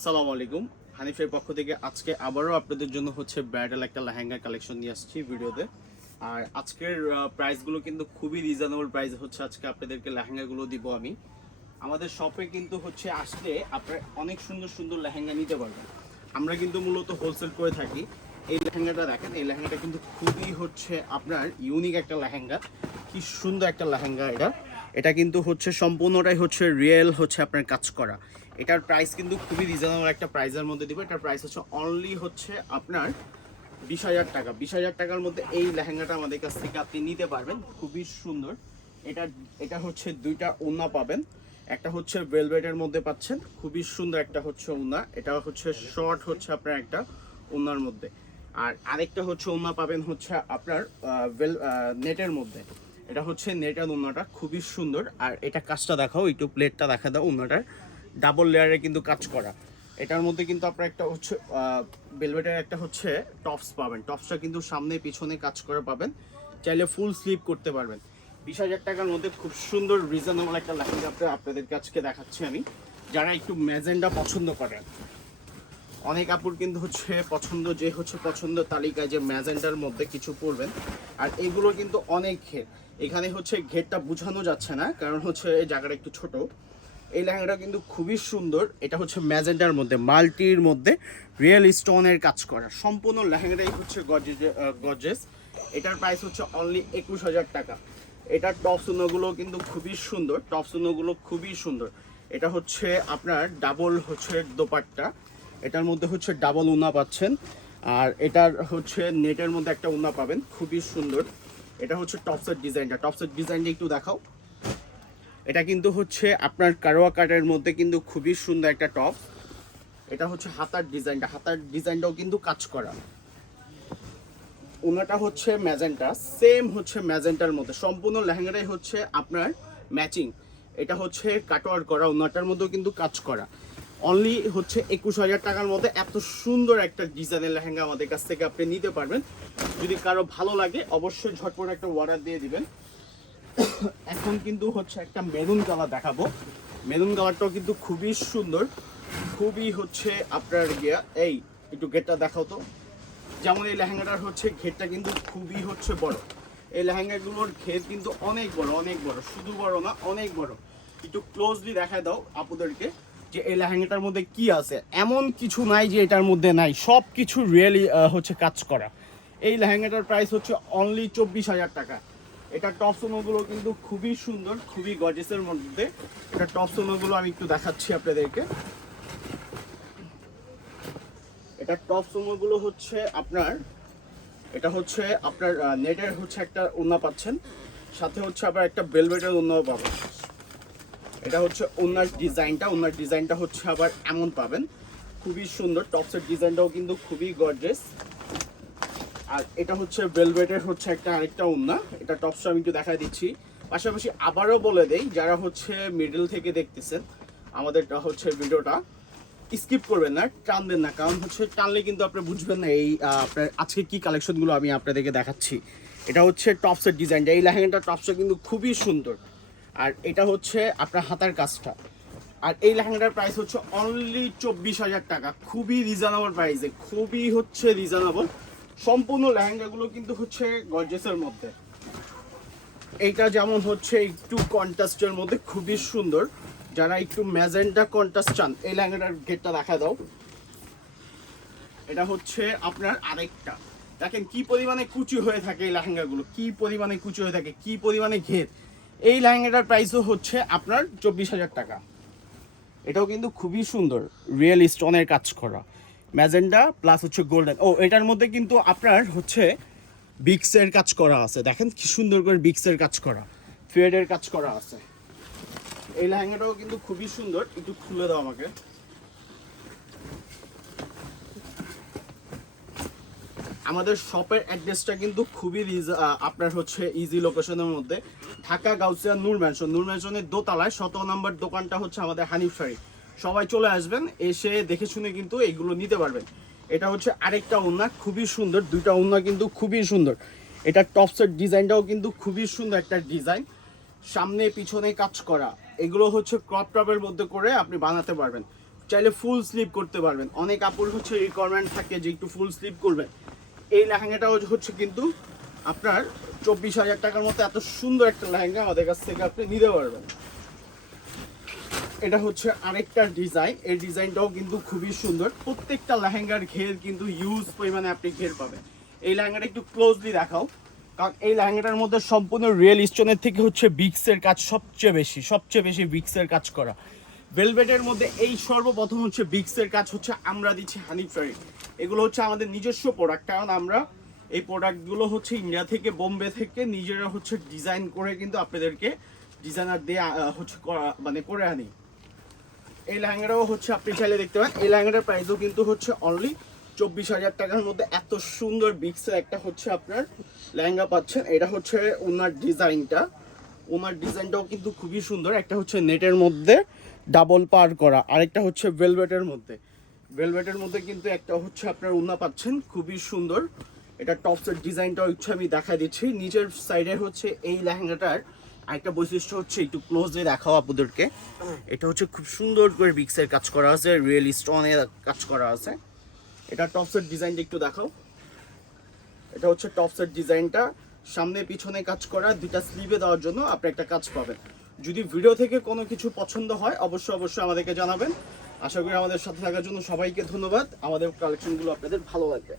আসসালামু আলাইকুম। হানিফের পক্ষ থেকে আজকে আবারও আপনাদের জন্য হচ্ছে ব্রাইডাল একটা লেহেঙ্গা কালেকশন নিয়ে আসছি ভিডিওতে। আর আজকের প্রাইসগুলো কিন্তু খুবই রিজনেবল প্রাইস হচ্ছে। আজকে আপনাদেরকে লেহেঙ্গাগুলো দিব আমি। আমাদের শপে কিন্তু হচ্ছে আসলে আপনারা অনেক সুন্দর সুন্দর লেহেঙ্গা নিতে পারবেন। আমরা কিন্তু মূলত হোলসেল করে থাকি। এই লেহেঙ্গাটা দেখেন, এই লেহেঙ্গাটা কিন্তু খুবই হচ্ছে আপনার ইউনিক একটা লেহেঙ্গা। কি সুন্দর একটা লেহেঙ্গা এটা। এটা কিন্তু হচ্ছে সম্পূর্ণটাই হচ্ছে রিয়েল হচ্ছে আপনার কাজ করা। এটার প্রাইস কিন্তু খুবই রিজনেবল একটা প্রাইসের মধ্যে দিব। এটার প্রাইস হচ্ছে অনলি হচ্ছে আপনার 20,000 টাকা। 20,000 টাকার মধ্যে এই লেহেঙ্গাটা আমাদের কাছ থেকে আপনি নিতে পারবেন। খুবই সুন্দর। এটা এটা হচ্ছে দুইটা ওড়না পাবেন। একটা হচ্ছে ভেলভেটের মধ্যে পাচ্ছেন, খুবই সুন্দর একটা হচ্ছে ওড়না। এটা হচ্ছে শর্ট হচ্ছে আপনার একটা ওড়নার মধ্যে। আর আরেকটা হচ্ছে ওড়না পাবেন হচ্ছে আপনার নেটের মধ্যে। এটা হচ্ছে নেটের ওড়নাটা খুবই সুন্দর। আর এটা কাজটা দেখাও, একটু প্লেটটা দেখা দাও। ওড়নাটার ডাবল লেয়ারে কিন্তু কাজ করা। এটার মধ্যে কিন্তু আপনার একটা হচ্ছে ভেলভেটের একটা হচ্ছে টপস পাবেন। টপসটা কিন্তু সামনে পিছনে কাজ করে পাবেন। চাইলে ফুল স্লিপ করতে পারবেন। 20,000 টাকার মধ্যে খুব সুন্দর রিজনেবল একটা লেহেঙ্গা আপনাদেরকে আজকে দেখাচ্ছি আমি। যারা একটু ম্যাজেন্ডা পছন্দ করেন, অনেক আপুর কিন্তু হচ্ছে পছন্দ তালিকায় যে ম্যাজেন্ডার মধ্যে কিছু পরবেন। আর এগুলো কিন্তু অনেক ঘের। এখানে হচ্ছে ঘেরটা বোঝানো যাচ্ছে না, কারণ হচ্ছে এই জায়গাটা একটু ছোট। এই লেহেঙ্গাটা কিন্তু খুবই সুন্দর। এটা হচ্ছে ম্যাজেন্ডার মধ্যে, মাল্টির মধ্যে রিয়েল স্টোনের কাজ করা। সম্পূর্ণ লেহেঙ্গাটাই হচ্ছে গর্জেস। এটার প্রাইস হচ্ছে অনলি 21,000 টাকা। এটার টপ সুনোগুলো কিন্তু খুবই সুন্দর। টপ সুনোগুলো খুবই সুন্দর। এটা হচ্ছে আপনার ডাবল হচ্ছে দোপাট্টা। এটার মধ্যে হচ্ছে ডাবল উনা পাচ্ছেন। আর এটার হচ্ছে নেটের মধ্যে একটা উনা পাবেন, খুবই সুন্দর। এটা হচ্ছে টপসের ডিজাইনটা একটু দেখাও। এটা কিন্তু হচ্ছে আপনার কারোয়া কাটের মধ্যে কিন্তু খুবই সুন্দর একটা টপ। এটা হচ্ছে হাতার ডিজাইনটাও কিন্তু কাজ করা। ওনাটা হচ্ছে ম্যাজেন্টা, সেম হচ্ছে ম্যাজেন্টার মধ্যে। সম্পূর্ণ লেহেঙ্গাটাই হচ্ছে আপনার ম্যাচিং। এটা হচ্ছে কাটওয়ার করা, ওনাটার মধ্যেও কিন্তু কাজ করা। অনলি হচ্ছে 21,000 টাকার মধ্যে এত সুন্দর একটা ডিজাইনের লেহেঙ্গা আমাদের কাছ থেকে আপনি নিতে পারবেন। যদি কারো ভালো লাগে অবশ্যই ঝটপট একটা অর্ডার দিয়ে দিবেন। এখন কিন্তু হচ্ছে একটা মেরুন কালার দেখাবো। মেরুন কালারটাও কিন্তু খুবই সুন্দর। খুবই হচ্ছে আপনার এই একটু ঘেরটা দেখাও তো। যেমন এই লেহেঙ্গাটার হচ্ছে ঘেরটা কিন্তু খুবই হচ্ছে বড়। এই লেহেঙ্গাগুলোর ঘের কিন্তু অনেক বড়, শুধু বড় না, অনেক বড়। একটু ক্লোজলি দেখায় দাও আপুদেরকে যে এই লেহেঙ্গাটার মধ্যে কি আছে। এমন কিছু নাই যে এটার মধ্যে নাই, সব কিছু রিয়েলি হচ্ছে কাজ করা। এই লেহেঙ্গাটার প্রাইস হচ্ছে অনলি 24,000 টাকা। এটা টপ সোনোগুলো কিন্তু খুবই সুন্দর, খুবই গর্জিয়াসের মধ্যে। এটা টপ সোনোগুলো আমি একটু দেখাচ্ছি আপনাদেরকে। এটা টপ সোনোগুলো হচ্ছে আপনার, এটা হচ্ছে আপনার নেটের হচ্ছে একটা ওড়না পাচ্ছেন, সাথে হচ্ছে আবার একটা ভেলভেটের ওড়নাও পাবেন। এটা হচ্ছে ওড়নার ডিজাইনটা হচ্ছে আবার এমন পাবেন, খুবই সুন্দর। টপসের ডিজাইনটাও কিন্তু খুবই গর্জিয়াস। আর এটা হচ্ছে ভেলভেটের হচ্ছে আরেকটা ওড়না। এটা টপসটা আমি একটু দেখাই দিচ্ছি। পাশাপাশি আবারও বলে দেই, যারা হচ্ছে মিডল থেকে দেখতেছেন আমাদের হচ্ছে ভিডিওটা, স্কিপ করবেন না, টানবেন না। কারণ হচ্ছে টানলে কিন্তু আপনি বুঝবেন না এই আপনার আজকে কি কালেকশনগুলো আমি আপনাদেরকে দেখাচ্ছি। এটা হচ্ছে টপসের ডিজাইনটা। এই লেহেঙ্গাটা টপসটা কিন্তু খুবই সুন্দর। আর এটা হচ্ছে আপনার হাতার কাজটা। আর এই লেহেঙ্গাটার প্রাইস হচ্ছে অনলি 24,000 টাকা। খুবই রিজনেবল প্রাইসে, খুবই হচ্ছে রিজনেবল। সম্পূর্ণ লেহেঙ্গাগুলো কিন্তু হচ্ছে গর্জিয়াসের মধ্যে। এইটা যেমন হচ্ছে একটু কন্ট্রাস্টের মধ্যে খুবই সুন্দর। যারা একটু ম্যাজেন্টা কন্ট্রাস্ট চান, এই লেহেঙ্গাটার ঘেরটা দেখা দাও। এটা হচ্ছে আপনার আরেকটা, দেখেন কি পরিমাণে কুচি হয়ে থাকে এই লেহেঙ্গাগুলো, কি পরিমাণে কুচি হয়ে থাকে, কি পরিমাণে ঘের। এই লেহেঙ্গাটার প্রাইসও হচ্ছে আপনার 24,000 টাকা। এটাও কিন্তু খুবই সুন্দর, রিয়েল স্টোনের কাজ করা ম্যাজেন্ডা প্লাস হচ্ছে গোল্ডেন। ও এটার মধ্যে কিন্তু আপনার হচ্ছে বিক্সের কাজ করা আছে। দেখেন কি সুন্দর করে বিক্সের কাজ করা, ফেডের কাজ করা আছে। এই লেহেঙ্গাটাও কিন্তু খুবই সুন্দর। একটু খুলে দাও আমাকে। আমাদের শপের অ্যাড্রেসটা কিন্তু খুবই আপনার হচ্ছে ইজি লোকেশনের মধ্যে। ঢাকা গাউসিয়া নূর ম্যানশনের দোতলায় 17 নম্বর দোকানটা হচ্ছে আমাদের হানিফ শাড়ি। সবাই চলে আসবেন, এসে দেখে শুনে কিন্তু এইগুলো নিতে পারবেন। এটা হচ্ছে আরেকটা ওড়না, খুবই সুন্দর। দুইটা ওড়না কিন্তু খুবই সুন্দর। এটা টপসের ডিজাইনটাও কিন্তু খুবই সুন্দর একটা ডিজাইন, সামনে পিছনে কাজ করা। এগুলো হচ্ছে ক্রপ টপের মধ্যে করে আপনি বানাতে পারবেন। চাইলে ফুল স্লিভ করতে পারবেন। অনেক আপুর হচ্ছে রিকোয়ারমেন্ট থাকে যে একটু ফুল স্লিভ করবেন। এই লেহেঙ্গাটাও হচ্ছে কিন্তু আপনার 24,000 টাকার মতো এত সুন্দর একটা লেহেঙ্গা আমাদের কাছ থেকে আপনি নিতে পারবেন। এটা হচ্ছে আরেকটা ডিজাইন, এই ডিজাইনটাও কিন্তু খুবই সুন্দর। প্রত্যেকটা লেহেঙ্গার ঘের কিন্তু ইউজ পরিমাণে আপনি ঘের পাবেন। এই লেহেঙ্গাটা একটু ক্লোজলি দেখাও, কারণ এই লেহেঙ্গাটার মধ্যে সম্পূর্ণ রিয়েল স্টোনের থেকে হচ্ছে বিক্সের কাজ সবচেয়ে বেশি বিক্সের কাজ করা। ভেলভেটের মধ্যে এই সর্বপ্রথম হচ্ছে বিক্সের কাজ হচ্ছে আমরা দিচ্ছি হানিফ শাড়ি। এগুলো হচ্ছে আমাদের নিজস্ব প্রোডাক্ট, কারণ আমরা এই প্রোডাক্টগুলো হচ্ছে ইন্ডিয়া থেকে, বোম্বে থেকে নিজেরা হচ্ছে ডিজাইন করে কিন্তু আপনাদেরকে ডিজাইনার দিয়ে হচ্ছে মানে করে আনি। এই লেহেঙ্গাটাও হচ্ছে আপনি চাইলে দেখতে পারেন। এই লেহেঙ্গাটার প্রাইসও কিন্তু হচ্ছে অনলি 24,000 টাকার মধ্যে এত সুন্দর বিক্সের একটা হচ্ছে আপনার লেহেঙ্গা পাচ্ছেন। এটা হচ্ছে ওনার ডিজাইনটাও কিন্তু খুবই সুন্দর। একটা হচ্ছে নেটের মধ্যে ডাবল পার করা, আরেকটা হচ্ছে ভেলভেটের মধ্যে কিন্তু একটা হচ্ছে আপনার ওড়না পাচ্ছেন খুবই সুন্দর। এটা টপসের ডিজাইনটাও হচ্ছে আমি দেখা দিচ্ছি। নিচের সাইডে হচ্ছে এই লেহেঙ্গাটার আরেকটা বৈশিষ্ট্য হচ্ছে, একটু ক্লোজলি দেখাও আপনাদেরকে। এটা হচ্ছে খুব সুন্দর করে বিক্সের কাজ করা আছে, রিয়েল স্টোনের কাজ করা আছে। এটা টপসের ডিজাইনটা একটু দেখাও। এটা হচ্ছে টপসের ডিজাইনটা, সামনে পিছনে কাজ করা, দুইটা স্লিভে দেওয়ার জন্য আপনি একটা কাজ পাবেন। যদি ভিডিও থেকে কোনো কিছু পছন্দ হয় অবশ্যই আমাদেরকে জানাবেন। আশা করি আমাদের সাথে থাকার জন্য সবাইকে ধন্যবাদ। আমাদের কালেকশনগুলো আপনাদের ভালো লাগবে।